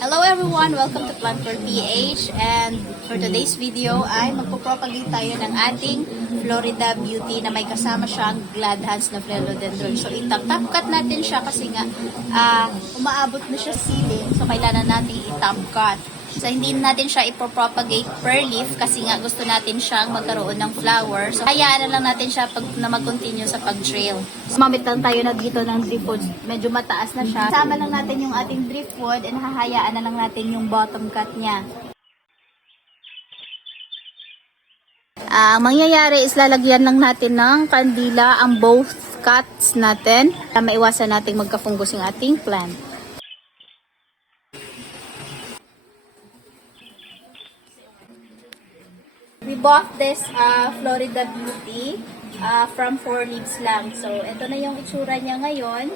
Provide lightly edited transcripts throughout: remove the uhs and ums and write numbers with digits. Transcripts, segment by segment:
Hello everyone! Welcome to Planter PH, and for today's video ay magpo-propagate tayo ng ating Florida Beauty na may kasama siyang glad hands na philodendron. So itap-top cut natin siya kasi nga umaabot na siya ceiling, so kailangan natin i-top cut. So hindi natin siya ipopropagate per leaf kasi nga gusto natin siyang magkaroon ng flower. So hayaan na lang natin siya na mag-continue sa pag-trail. So mamit lang tayo na dito ng driftwood. Medyo mataas na siya. Sama lang natin yung ating driftwood and hahayaan na lang natin yung bottom cut niya. Ang mangyayari is lalagyan lang natin ng kandila ang both cuts natin para maiwasan natin magka-fungus yung ating plant. We bought this Florida Beauty from 4 leaves lang. So, ito na yung itsura niya ngayon.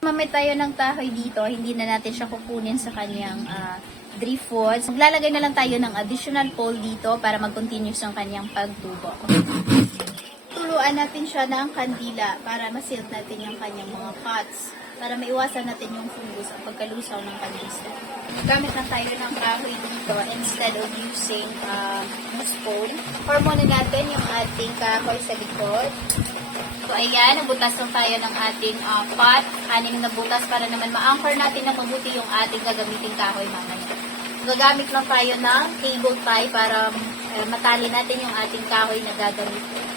Mamit tayo ng kahoy dito. Hindi na natin siya kukunin sa kanyang driftwood. So, maglalagay na lang tayo ng additional pole dito para mag-continue sa kanyang pagtubo. Tuluan natin siya ng kandila para masilt natin yung kanyang mga cuts. Para maiwasan natin yung fungus at pagkalusaw ng kanyang stem. Gamit na tayo ng kahoy dito instead of using moose pole. Pour muna natin yung ating kahoy sa likod. So ayan, nabutas lang tayo ng ating pot. 6 na butas para naman ma-anchor natin na mabuti yung ating gagamiting kahoy mamaya. Gagamit lang tayo ng cable tie para matali natin yung ating kahoy na gagamitin.